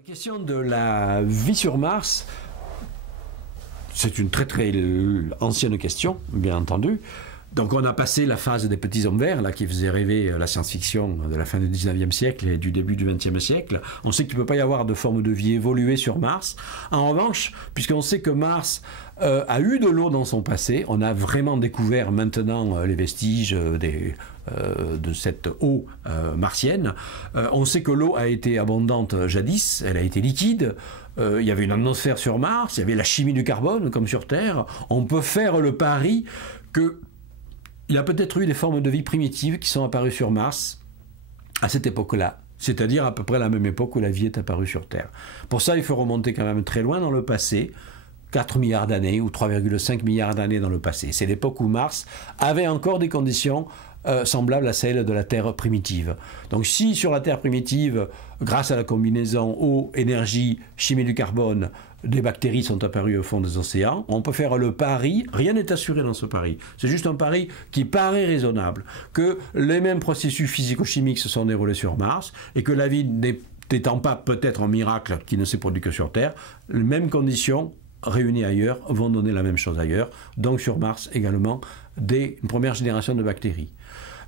La question de la vie sur Mars, c'est une très ancienne question, bien entendu. Donc on a passé la phase des petits hommes verts, là, qui faisait rêver la science-fiction de la fin du 19e siècle et du début du 20e siècle. On sait qu'il ne peut pas y avoir de forme de vie évoluée sur Mars. En revanche, puisqu'on sait que Mars a eu de l'eau dans son passé, on a vraiment découvert maintenant les vestiges de cette eau martienne. On sait que l'eau a été abondante jadis, elle a été liquide. Il y avait une atmosphère sur Mars, il y avait la chimie du carbone comme sur Terre. On peut faire le pari que il y a peut-être eu des formes de vie primitives qui sont apparues sur Mars à cette époque-là, c'est-à-dire à peu près la même époque où la vie est apparue sur Terre. Pour ça, il faut remonter quand même très loin dans le passé, 4 milliards d'années ou 3,5 milliards d'années dans le passé. C'est l'époque où Mars avait encore des conditions semblables à celles de la Terre primitive. Donc si sur la Terre primitive, grâce à la combinaison eau, énergie, chimie du carbone, des bactéries sont apparues au fond des océans, on peut faire le pari, rien n'est assuré dans ce pari, c'est juste un pari qui paraît raisonnable, que les mêmes processus physico-chimiques se sont déroulés sur Mars et que la vie n'étant pas peut-être un miracle qui ne s'est produit que sur Terre, les mêmes conditions réunis ailleurs vont donner la même chose ailleurs, donc sur Mars également une première génération de bactéries.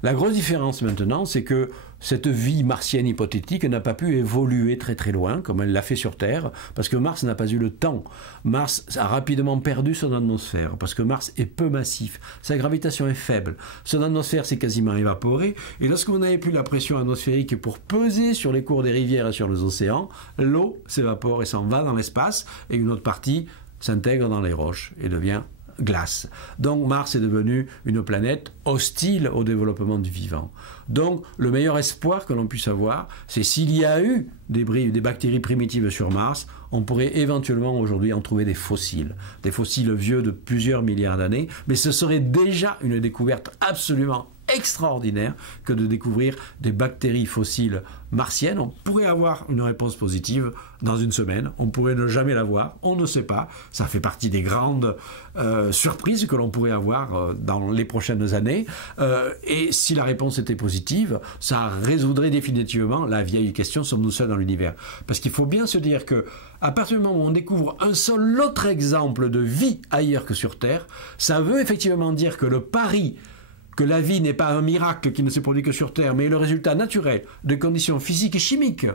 La grosse différence maintenant, c'est que cette vie martienne hypothétique n'a pas pu évoluer très loin, comme elle l'a fait sur Terre, parce que Mars n'a pas eu le temps. Mars a rapidement perdu son atmosphère, parce que Mars est peu massif, sa gravitation est faible, son atmosphère s'est quasiment évaporée, et lorsque vous n'avez plus la pression atmosphérique pour peser sur les cours des rivières et sur les océans, l'eau s'évapore et s'en va dans l'espace, et une autre partie s'intègre dans les roches et devient glace. Donc Mars est devenu une planète hostile au développement du vivant. Donc le meilleur espoir que l'on puisse avoir, c'est s'il y a eu des bactéries primitives sur Mars, on pourrait éventuellement aujourd'hui en trouver des fossiles vieux de plusieurs milliards d'années, mais ce serait déjà une découverte absolument extraordinaire que de découvrir des bactéries fossiles martiennes. On pourrait avoir une réponse positive dans une semaine, on pourrait ne jamais l'avoir, on ne sait pas. Ça fait partie des grandes surprises que l'on pourrait avoir dans les prochaines années. Et si la réponse était positive, ça résoudrait définitivement la vieille question: sommes-nous seuls dans l'univers? Parce qu'il faut bien se dire que à partir du moment où on découvre un seul autre exemple de vie ailleurs que sur Terre, ça veut effectivement dire que le pari que la vie n'est pas un miracle qui ne s'est produit que sur Terre, mais le résultat naturel de conditions physiques et chimiques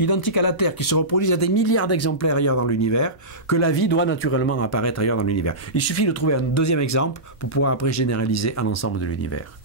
identiques à la Terre qui se reproduisent à des milliards d'exemplaires ailleurs dans l'univers, que la vie doit naturellement apparaître ailleurs dans l'univers. Il suffit de trouver un deuxième exemple pour pouvoir après généraliser à l'ensemble de l'univers.